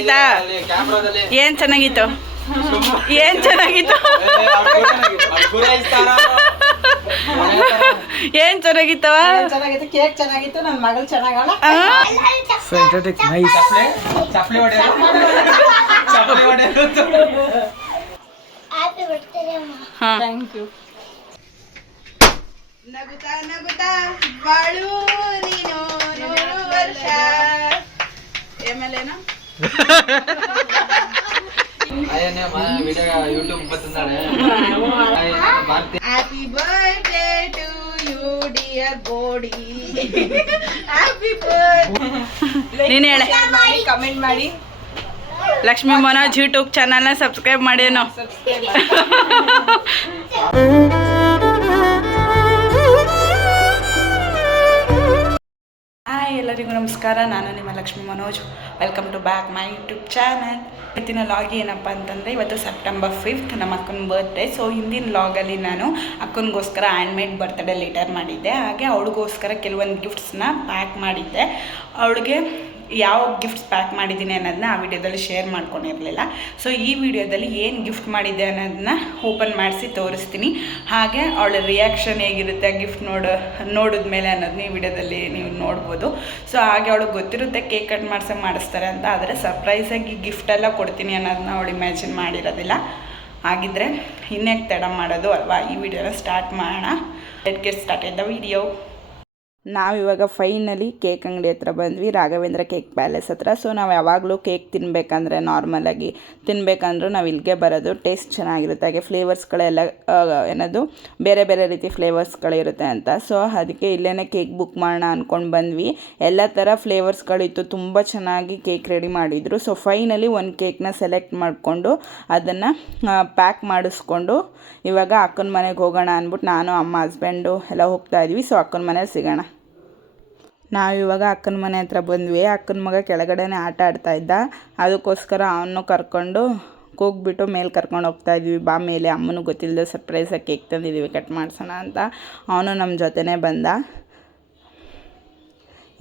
ಚೆನ್ನಾಗಿತ್ತಾ? ಏನ್ ಚೆನ್ನಾಗಿತ್ತು? ಏನ್ ಚೆನ್ನಾಗಿತ್ತು? ಏನ್ ಚೆನ್ನಾಗಿತ್ತವ? ಚೆನ್ನಾಗಿತ್ತು, ಕೇಕ್ ಚೆನ್ನಾಗಿತ್ತು, ನನ್ನ ಮಗಳು ಚೆನ್ನಾಗಲ್ಲ. Thank you. ನಗುತ್ತಾ ನಗುತ್ತಾ ಬಾಳು ನೀನು 100 ವರ್ಷ. ಎಮ್ಮೆಲ್ಲೇನು happy birthday to you dear ಬೋಡಿ. Happy birthday. ನೀನು ಹೇಳ, ಕಮೆಂಟ್ ಮಾಡಿ. ಲಕ್ಷ್ಮೀ ಮನೋಜ್ ಯೂಟ್ಯೂಬ್ ಚಾನಲ್ನ ಸಬ್ಸ್ಕ್ರೈಬ್ ಮಾಡೇನೋ. ಹಾಯ್, ಎಲ್ಲರಿಗೂ ನಮಸ್ಕಾರ. ನಾನು ನಿಮ್ಮ Lakshmi Manoj. Welcome to back my YouTube channel. ಇವತ್ತಿನ ಲಾಗ್ ಏನಪ್ಪ ಅಂತಂದರೆ, ಇವತ್ತು ಸೆಪ್ಟೆಂಬರ್ 5th ನಮ್ಮ ಅಕ್ಕನ ಬರ್ತ್ಡೇ. ಸೊ ಹಿಂದಿನ ಲಾಗಲ್ಲಿ ನಾನು ಅಕ್ಕನಿಗೋಸ್ಕರ ಹ್ಯಾಂಡ್ಮೇಡ್ ಬರ್ತ್ಡೇ ಲೆಟರ್ ಮಾಡಿದ್ದೆ. ಹಾಗೆ ಅವಳಿಗೋಸ್ಕರ ಕೆಲವೊಂದು ಗಿಫ್ಟ್ಸ್ನ ಪ್ಯಾಕ್ ಮಾಡಿದ್ದೆ. ಅವಳಿಗೆ ಯಾವ ಗಿಫ್ಟ್ಸ್ ಪ್ಯಾಕ್ ಮಾಡಿದ್ದೀನಿ ಅನ್ನೋದನ್ನ ಆ ವಿಡಿಯೋದಲ್ಲಿ ಶೇರ್ ಮಾಡ್ಕೊಂಡಿರಲಿಲ್ಲ. ಸೊ ಈ ವಿಡಿಯೋದಲ್ಲಿ ಏನು ಗಿಫ್ಟ್ ಮಾಡಿದ್ದೆ ಅನ್ನೋದನ್ನ ಓಪನ್ ಮಾಡಿಸಿ ತೋರಿಸ್ತೀನಿ. ಹಾಗೆ ಅವಳ ರಿಯಾಕ್ಷನ್ ಹೇಗಿರುತ್ತೆ ಗಿಫ್ಟ್ ನೋಡಿದ್ಮೇಲೆ ಅನ್ನೋದನ್ನ ಈ ವಿಡಿಯೋದಲ್ಲಿ ನೀವು ನೋಡ್ಬೋದು. ಸೊ ಹಾಗೆ ಅವಳಿಗೆ ಗೊತ್ತಿರುತ್ತೆ ಕೇಕ್ ಕಟ್ ಮಾಡಿಸ್ತಾರೆ ಅಂತ. ಆದರೆ ಸರ್ಪ್ರೈಸಾಗಿ ಗಿಫ್ಟೆಲ್ಲ ಕೊಡ್ತೀನಿ ಅನ್ನೋದನ್ನ ಅವಳು ಇಮ್ಯಾಜಿನ್ ಮಾಡಿರೋದಿಲ್ಲ. ಹಾಗಿದ್ರೆ ಇನ್ನೇನು ತಡ ಮಾಡೋದು ಅಲ್ವಾ, ಈ ವಿಡಿಯೋನ ಸ್ಟಾರ್ಟ್ ಮಾಡೋಣ. Let's get started the video. ನಾವಿವಾಗ ಫೈನಲಿ ಕೇಕ್ ಅಂಗಡಿ ಹತ್ರ ಬಂದ್ವಿ, ರಾಘವೇಂದ್ರ ಕೇಕ್ ಪ್ಯಾಲೇಸ್ ಹತ್ರ. ಸೊ ನಾವು ಯಾವಾಗಲೂ ಕೇಕ್ ತಿನ್ನಬೇಕಂದ್ರೆ ನಾರ್ಮಲಾಗಿ ತಿನ್ನಬೇಕಂದ್ರೂ ನಾವು ಇಲ್ಲಿಗೆ ಬರೋದು. ಟೇಸ್ಟ್ ಚೆನ್ನಾಗಿರುತ್ತೆ. ಹಾಗೆ ಫ್ಲೇವರ್ಸ್ಗಳೆಲ್ಲ ಏನದು ಬೇರೆ ಬೇರೆ ರೀತಿ ಫ್ಲೇವರ್ಸ್ಗಳಿರುತ್ತೆ ಅಂತ. ಸೊ ಅದಕ್ಕೆ ಇಲ್ಲೇ ಕೇಕ್ ಬುಕ್ ಮಾಡೋಣ ಅಂದ್ಕೊಂಡು ಬಂದ್ವಿ. ಎಲ್ಲ ಥರ ಫ್ಲೇವರ್ಸ್ಗಳಿತ್ತು, ತುಂಬ ಚೆನ್ನಾಗಿ ಕೇಕ್ ರೆಡಿ ಮಾಡಿದರು. ಸೊ ಫೈನಲಿ ಒಂದು ಕೇಕ್ನ ಸೆಲೆಕ್ಟ್ ಮಾಡಿಕೊಂಡು ಅದನ್ನು ಪ್ಯಾಕ್ ಮಾಡಿಸ್ಕೊಂಡು ಇವಾಗ ಅಕ್ಕನ ಮನೆಗೆ ಹೋಗೋಣ ಅಂದ್ಬಿಟ್ಟು ನಾನು ಅಮ್ಮ ಹಸ್ಬೆಂಡು ಎಲ್ಲ ಹೋಗ್ತಾ ಇದ್ವಿ. ಸೊ ಅಕ್ಕನ ಮನೇಲಿ ಸಿಗೋಣ. ನಾವಿವಾಗ ಅಕ್ಕನ ಮನೆ ಹತ್ರ ಬಂದ್ವಿ. ಅಕ್ಕನ ಮಗ ಕೆಳಗಡೆನೇ ಆಟ ಆಡ್ತಾ ಇದ್ದ. ಅದಕ್ಕೋಸ್ಕರ ಅವನು ಕರ್ಕೊಂಡು ಕೂಗ್ಬಿಟ್ಟು ಮೇಲೆ ಕರ್ಕೊಂಡು ಹೋಗ್ತಾ ಇದ್ವಿ. ಬಾ ಮೇಲೆ, ಅಮ್ಮನಿಗೆ ಗೊತ್ತಿಲ್ಲದೆ ಸರ್ಪ್ರೈಸಾಗಿ ಕೇಕ್ ತಂದಿದ್ದೀವಿ ಕಟ್ ಮಾಡಿಸೋಣ ಅಂತ. ಅವನು ನಮ್ಮ ಜೊತೆನೇ ಬಂದ.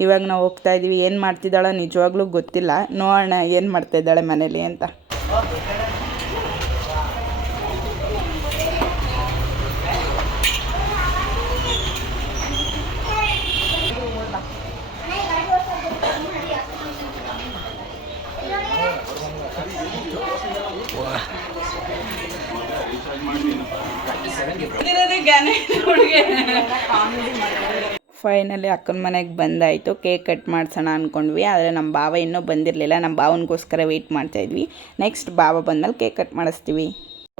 ಇವಾಗ ನಾವು ಹೋಗ್ತಾ ಇದ್ದೀವಿ. ಏನು ಮಾಡ್ತಿದ್ದಾಳೋ ನಿಜವಾಗ್ಲೂ ಗೊತ್ತಿಲ್ಲ. ನೋಡೋಣ ಏನು ಮಾಡ್ತಾಯಿದ್ದಾಳೆ ಮನೇಲಿ ಅಂತ. ಫೈನಲಿ ಅಕ್ಕನ ಮನೆಗೆ ಬಂದಾಯಿತು. Cake cut ಮಾಡಿಸೋಣ ಅಂದ್ಕೊಂಡ್ವಿ. ಆದರೆ ನಮ್ಮ ಭಾವ ಇನ್ನೂ ಬಂದಿರಲಿಲ್ಲ. ನಮ್ಮ ಭಾವನಿಗೋಸ್ಕರ ವೆಯ್ಟ್ ಮಾಡ್ತಾಯಿದ್ವಿ. ನೆಕ್ಸ್ಟ್ ಭಾವ ಬಂದಮೇಲೆ ಕೇಕ್ ಕಟ್ ಮಾಡಿಸ್ತೀವಿ.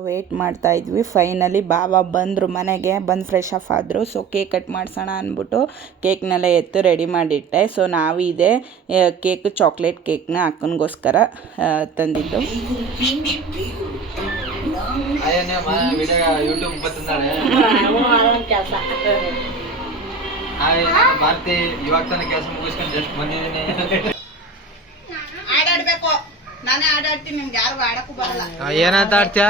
ವೆಯ್ಟ್ ಮಾಡ್ತಾಯಿದ್ವಿ. ಫೈನಲಿ ಭಾವ ಬಂದರು, ಮನೆಗೆ ಬಂದು ಫ್ರೆಶ್ ಆಫ್ ಆದರು. ಸೊ ಕೇಕ್ ಕಟ್ ಮಾಡಿಸೋಣ ಅಂದ್ಬಿಟ್ಟು ಕೇಕ್ನೆಲ್ಲ ಎತ್ತು ರೆಡಿ ಮಾಡಿಟ್ಟೆ. ಸೊ ನಾವು ಇದೆ ಕೇಕ್ ಚಾಕ್ಲೇಟ್ ಕೇಕ್ನ ಅಕ್ಕನಿಗೋಸ್ಕರ ತಂದಿದ್ದು. ಇವಾಗ ತಾನೇ ಕೆಲಸ ಮುಗಿಸ್ಕೊಂಡು ಜಸ್ಟ್ ಬಂದಿದ್ದೀನಿ. ಆಡಾಡ್ಬೇಕು, ನಾನೇ ಆಡಾಡ್ತೀನಿ, ನಿಮ್ಗೆ ಯಾರು ಆಡಕ್ಕೂ ಬರಲ್ಲ. ಏನಂತ ಆಡ್ತೀಯ?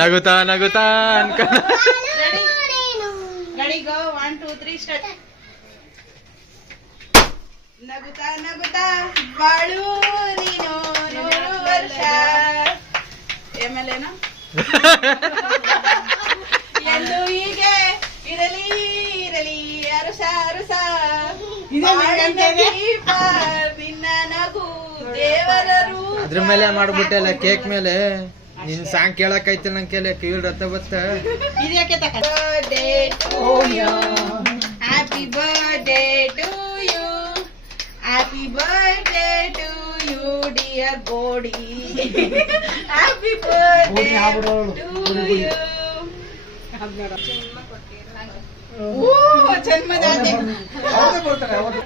ನಗುತ್ತಾ ನಗುತ್ತಾ ಅನ್ಕ. ರೆಡಿ ಗೋ 1 2 3 ಸ್ಟಾರ್ಟ್. ನಗುತ್ತಾ ನಗುತ್ತಾ ಬಾಳು ನೀನು 100 ವರ್ಷ. ಎಮ್ಮೆಲ್ಲೇನು ಎಂದು ಹೀಗೆ ಇರಲಿ ಇರಲಿ ಅರಸ ಅರಸ. ನಿನ್ನ ನಗು ದೇವರರು. ಅದ್ರ ಮೇಲೆ ಮಾಡ್ಬಿಟ್ಟೆಲ್ಲ ಕೇಕ್ ಮೇಲೆ ನಿನ್ ಸಾಂಗ್ ಕೇಳಕ್ ನಂಗೆ ಕಿವಿ ರಥ ಬತ್ತ. Birthday to you, happy birthday to you, happy birthday to you dear ಬೋಡಿ. Happy birthday to you. ಜನ್ಮದಾತೆ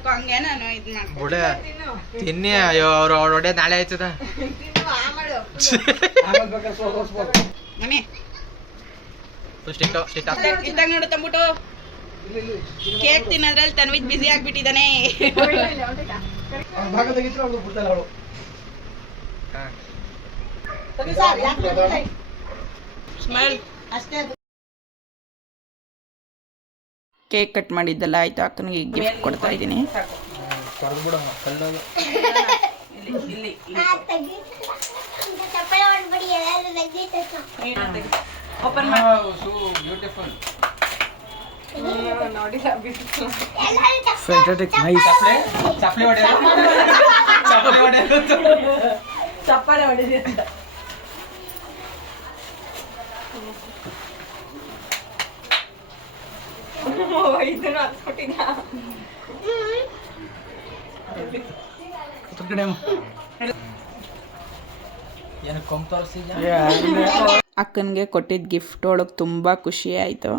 ಹಂಗೆ ನಾನು ಇದು ಬುಡ ತಿನ್ನಿ. ಅಯ್ಯೋ ಅವ್ರು ಅವ್ರ ಹೊಡೆ ನಾಳೆ ಆಯ್ತದ. ಇದ್ದಾಗ ನೋಡು ತಂದ್ಬಿಟ್ಟು ಕೇಕ್ ತಿನ್ನೋದ್ರಲ್ಲಿ ತನ್ವಿದ್ ಬಿಸಿ ಆಗ್ಬಿಟ್ಟಿದ್ದಾನೆ. ಸ್ಮೆಲ್ ಕೇಕ್ ಕಟ್ ಮಾಡಿದ್ದೆಲ್ಲ ಆಯ್ತು. ಅಕ್ಕನಿಗೆ ಗಿಫ್ಟ್ ಕೊಡ್ತಾ ಇದ್ದೀನಿ. ಇಲ್ಲಿ ಓಪನ್ ಬ್ಯೂಟಿಫುಲ್ ನೋಡಿಲ್ಲ ಫ್ಯಾಂಟಾಸ್ಟಿಕ್ ನೈಸ್ ಚಪ್ಲಿ ಹೊಡೆಯೋದು ಚಪ್ಪಾಳೆ ಹೊಡಿದಿ ಅಂತ ಇದನ್ನು ಹತ್ಕೊಟ್ಟಿದ್ದ ಏನು ಕೊಂಬ್ ತೋರಿಸ್ತಿದ್ಯಾ ಅಕ್ಕನಿಗೆ ಕೊಟ್ಟಿದ್ದ ಗಿಫ್ಟ್ ಒಳಗೆ ತುಂಬ ಖುಷಿ ಆಯಿತು.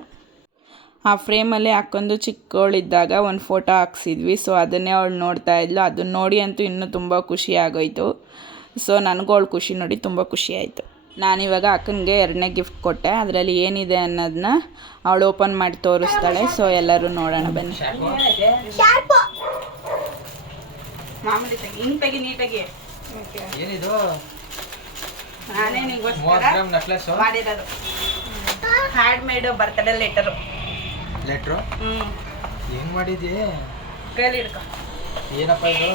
ಆ ಫ್ರೇಮಲ್ಲಿ ಅಕ್ಕಂದು ಚಿಕ್ಕವಳಿದ್ದಾಗ ಒಂದು ಫೋಟೋ ಹಾಕ್ಸಿದ್ವಿ. ಸೊ ಅದನ್ನೇ ಅವಳು ನೋಡ್ತಾ ಇದ್ಲು. ಅದನ್ನ ನೋಡಿ ಅಂತೂ ಇನ್ನೂ ತುಂಬ ಖುಷಿ ಆಗೋಯ್ತು. ಸೊ ನನಗೂ ಅವಳು ಖುಷಿ ನೋಡಿ ತುಂಬ ಖುಷಿ ಆಯಿತು. ನಾನಿವಾಗ ಅಕ್ಕನಿಗೆ 2ನೇ ಗಿಫ್ಟ್ ಕೊಟ್ಟೆ. ಅದರಲ್ಲಿ ಏನಿದೆ ಅನ್ನೋದನ್ನ ಅವಳು ಓಪನ್ ಮಾಡಿ ತೋರಿಸ್ತಾಳೆ. ಸೊ ಎಲ್ಲರೂ ನೋಡೋಣ ಬನ್ನಿ. ಮಾಮೂಲಿ ತೆಗಿ, ಹಿಂಗೆ ತೆಗಿ ನೀಟಾಗಿ. ಏನಿದು ನಾನೇ ನಿಗೋಸ್ಕರ ನೆಕ್ಲೆಸ್ ಮಾಡಿರೋದು hand made birthday letter. Letter ಹೆಂಗ್ ಮಾಡಿದ್ಯೆ? ಕೈಲಿ ಹಿಡ್ಕೊ. ಏನಪ್ಪ ಇದು?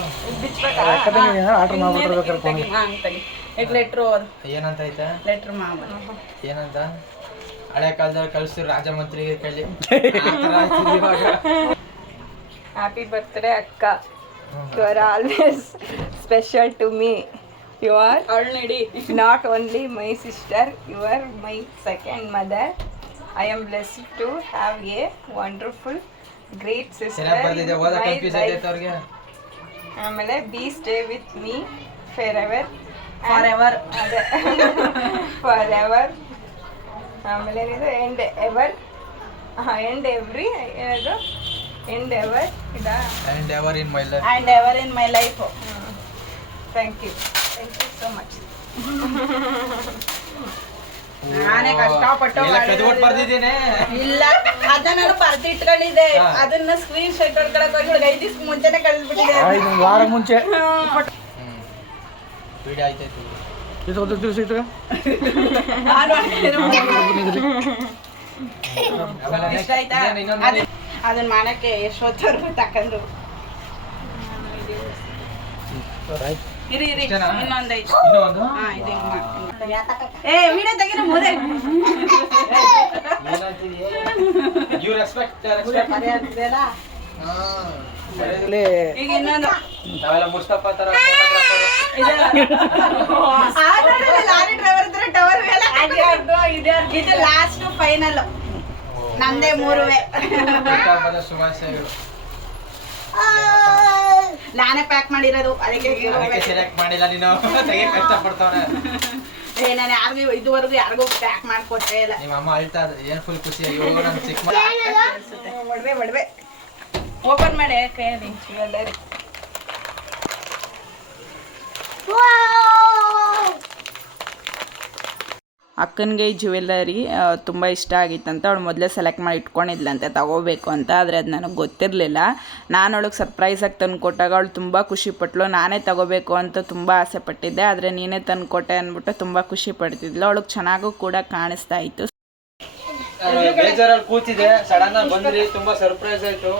ಈಗ ಲೆಟ್ರು ಏನಂತ ಐತೆ? ಲೆಟ್ರ್ ಮಾಮೂಲಿ ಏನಂತ? ಹಳೆ ಕಾಲದಲ್ಲಿ ಕಳಿಸ್ತಿರು ರಾಜಮಂತ್ರಿಗೆ ಕೈಲಿ. ಹ್ಯಾಪಿ ಬರ್ತ್ಡೇ ಅಕ್ಕ. You are always special to me. You are not only my sister, you are my second mother. I am blessed to have a wonderful, great sister in my life. ಆಮೇಲೆ be stay with me forever. Forever. ಅದೇ forever. ಆಮೇಲೆ ಏನಿದು end ever. end every ಏನದು end ever ಇದಾ And ever in my life. and ever in my life. Thank you so much. ನಾನೇ ಕಷ್ಟಪಟ್ಟು ಬರ್ದಿದ್ದೇನೆ. ಇಲ್ಲ ಅದನ್ನ ನಾನು ಬರ್ದಿಟ್ಕೊಂಡಿದ್ದೆ. ಅದನ್ನ ಸ್ಕ್ರೀನ್ ಶಾಟ್ ಹೊಡ್ಕೊಳಕ್ ಹೋಗಿ 5 ದಿವಸ ಮುಂಚೆನೆ ಕಳಿಸ್ಬಿಟ್ಟಿದೆ. ವಾರ ಮುಂಚೆ ವಿಡಿಯೋ ಆಯ್ತಾಯ್ತು. ಇಷ್ಟ ಆಯ್ತಾ? ಅದನ್ನ ಮಾಡಕ್ಕೆ ಎಷ್ಟೊತ್ತವರೆಗೂ ತಕೊಂಡ್ರು. ಇರಿ ಇನ್ನೊಂದೈತು. ಹಾ ಇದು ಏ ವಿಡಿಯೋ ತೆಗಿರೋ ಮೊದಲೇ. You respect. ಈಗ ಇನ್ನೊಂದು ನಾವೆಲ್ಲ ಮುಸ್ತಫಾ ತರ ಲಾರಿ ಡ್ರೈವರ್ ತರ ಟವರ್ ಮೇಲೆ ಇದು ಲಾಸ್ಟ್ ಫೈನಲ್ ನಮ್ದೇ 3ವೆ. ಶುಭಾಶಯಗಳು. ನಾನೇ ಪ್ಯಾಕ್ ಮಾಡಿರೋದು. ಅದಕ್ಕೆ ಸೆಲೆಕ್ಟ್ ಮಾಡಿಲ್ಲ ನೀನು. ತೆಗಿಯಕ್ಕೆ ಕಷ್ಟಪಡ್ತಾವ್ರೆ. ನಾನು ಯಾರಿಗೂ ಇದುವರೆಗೂ ಯಾರಿಗೂ ಪ್ಯಾಕ್ ಮಾಡಿಕೊಟ್ಟೇ ಇಲ್ಲ. ನಿಮ್ಮ ಅಮ್ಮ ಅಳ್ತಾ ಏನ್ ಫುಲ್ ಖುಷಿ. ಅಯ್ಯೋ ನಾನು ಚಿಕ್ಕ ಒಡವೆ ಓಪನ್ ಮಾಡಿ ಕೈಯಲ್ಲಿ ಜ್ಯುವೆಲ್ಲರಿ. ಅಕ್ಕನಿಗೆ ಈ ಜ್ಯುವೆಲ್ಲರಿ ತುಂಬ ಇಷ್ಟ ಆಗಿತ್ತಂತ ಅವಳು ಮೊದಲೇ ಸೆಲೆಕ್ಟ್ ಮಾಡಿ ಇಟ್ಕೊಂಡಿದ್ಲಂತೆ ತಗೋಬೇಕು ಅಂತ. ಆದರೆ ಅದು ನನಗೆ ಗೊತ್ತಿರಲಿಲ್ಲ. ನಾನು ಅವಳಿಗೆ ಸರ್ಪ್ರೈಸಾಗಿ ತಂದು ಕೊಟ್ಟಾಗ ಅವಳು ತುಂಬ ಖುಷಿಪಟ್ಲು. ನಾನೇ ತಗೋಬೇಕು ಅಂತ ತುಂಬ ಆಸೆ ಪಟ್ಟಿದ್ದೆ. ಆದರೆ ನೀನೇ ತಂದು ಕೊಟ್ಟೆ ಅಂದ್ಬಿಟ್ಟು ತುಂಬ ಖುಷಿ ಪಡ್ತಿದ್ಲು. ಅವಳಿಗೆ ಚೆನ್ನಾಗೂ ಕೂಡ ಕಾಣಿಸ್ತಾ ಇತ್ತು. ಬೇಜಾರಲ್ಲಿ ಕೂತಿದೆ, ಸಡನ್ ಆಗಿ ಬಂದ್ರಿ, ತುಂಬಾ ಸರ್ಪ್ರೈಸ್ ಆಯ್ತು.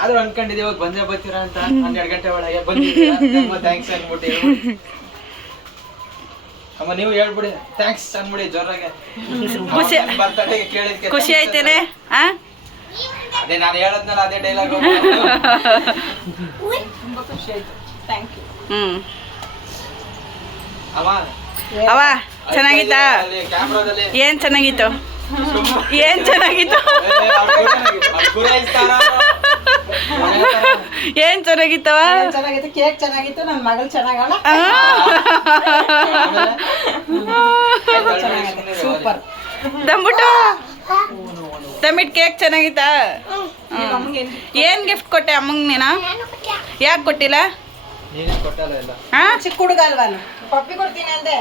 ಆದ್ರೂ ಅನ್ಕೊಂಡಿದ್ದೆ ಇವತ್ತು ಬಂದೇ ಬರ್ತೀರಾ ಅಂತ. 12 ಗಂಟೆ ಒಳಗೆ ಬಂದಿದ್ದೀರಾ, ತುಂಬಾ ಥ್ಯಾಂಕ್ಸ್ ಅನ್ಬಿಟ್ಟು. ಅಮ್ಮ ನೀವು ಹೇಳ್ಬಿಡಿ ಥ್ಯಾಂಕ್ಸ್ ಅನ್ಬಿಡಿ ಜೋರಾಗೆ. ಬರ್ತಡೆಗೆ ಕೇಳಿದ್ಕೆ ಖುಷಿ ಆಯ್ತೇನೆ? ಅದೇ ನಾನು ಹೇಳದ್ನಲ್ಲ ಅದೇ ಡೈಲಾಗ್. ತುಂಬ ಖುಷಿ ಆಯ್ತು. Thank you. ಅಮ್ಮ ಅವ ಚೆನ್ನಾಗಿತ್ತಾ? ಕ್ಯಾಮ್ರಾದಲ್ಲಿ ಏನ್ ಚೆನ್ನಾಗಿತ್ತು? ಏನ್ ಚೆನ್ನಾಗಿತ್ತು? ಏನ್ ಚೆನ್ನಾಗಿತ್ತವ? ಚೆನ್ನಾಗಿತ್ತು, ಕೇಕ್ ಚೆನ್ನಾಗಿತ್ತು, ನನ್ನ ಮಗಳು ಚೆನ್ನಾಗಲ್ಲ. ಸೂಪರ್. ತಂಬಿಟ್ಟು ತಂಬಿಟ್ಟು ಕೇಕ್ ಚೆನ್ನಾಗಿತ್ತಾ? ಏನ್ ಗಿಫ್ಟ್ ಕೊಟ್ಟೆ ಅಮ್ಮಂಗೆ ನೀನು? ಯಾಕೆ ಕೊಟ್ಟಿಲ್ಲ? ಚಿಕ್ಕ ಹುಡುಗ ಅಲ್ವಾ? ಪಪ್ಪಿ ಕೊಡ್ತೀನಿ ಅಂದೆ.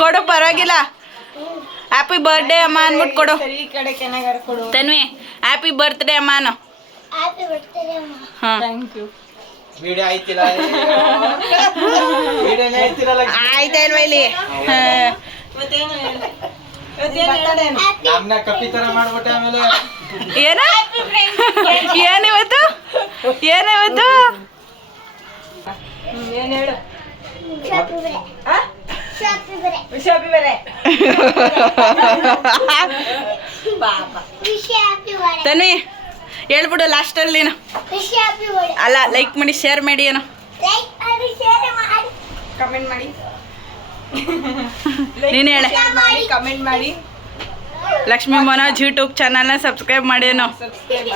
ಕೊಡು ಪರವಾಗಿಲ್ಲ. ಹ್ಯಾಪಿ ಬರ್ಡೇ ಅಮ್ಮ ಅನ್ಬಿಟ್ಟು ಕೊಡು. ಈ ಕಡೆ ಕೆನಗಾರ ಕೊಡು. ತನ್ವಿ ಹ್ಯಾಪಿ ಬರ್ತ್ಡೇ ಅಮ್ಮ ಅನ್ನು. Thank you. ವಿಡಿಯೋ ಆಯ್ತಿಲ್ಲ, ವಿಡಿಯೋನೇ ಆಯ್ತಿರಲ್ಲ. ಆಯ್ತಾ ಇಲ್ವಾ ಇಲ್ಲಿ? ನಮ್ನ ಕಪ್ಪಿ ತರ ಮಾಡ್ಬಿಟ್ಟೆ. ಆಮೇಲೆ ಏನ ಏನಿವತ್ತು? ಏನಿವತ್ತು? ಏನು ಹೇಳು ವಿಷಾಪಿ ಬೇರೆ ತನ್ವಿ ಹೇಳ್ಬಿಡು ಲಾಸ್ಟಲ್ಲಿ ನೀನು ಅಲ್ಲ ಲೈಕ್ ಮಾಡಿ ಶೇರ್ ಮಾಡಿ ಏನೋ ಕಮೆಂಟ್ ಮಾಡಿ ನೀನು ಹೇಳೆ ಕಮೆಂಟ್ ಮಾಡಿ ಲಕ್ಷ್ಮೀ ಮನೋಜ್ ಯೂಟ್ಯೂಬ್ ಚಾನಲ್ನ ಸಬ್ಸ್ಕ್ರೈಬ್ ಮಾಡೇನೋ ಸಬ್ಸ್ಕ್ರೈಬ್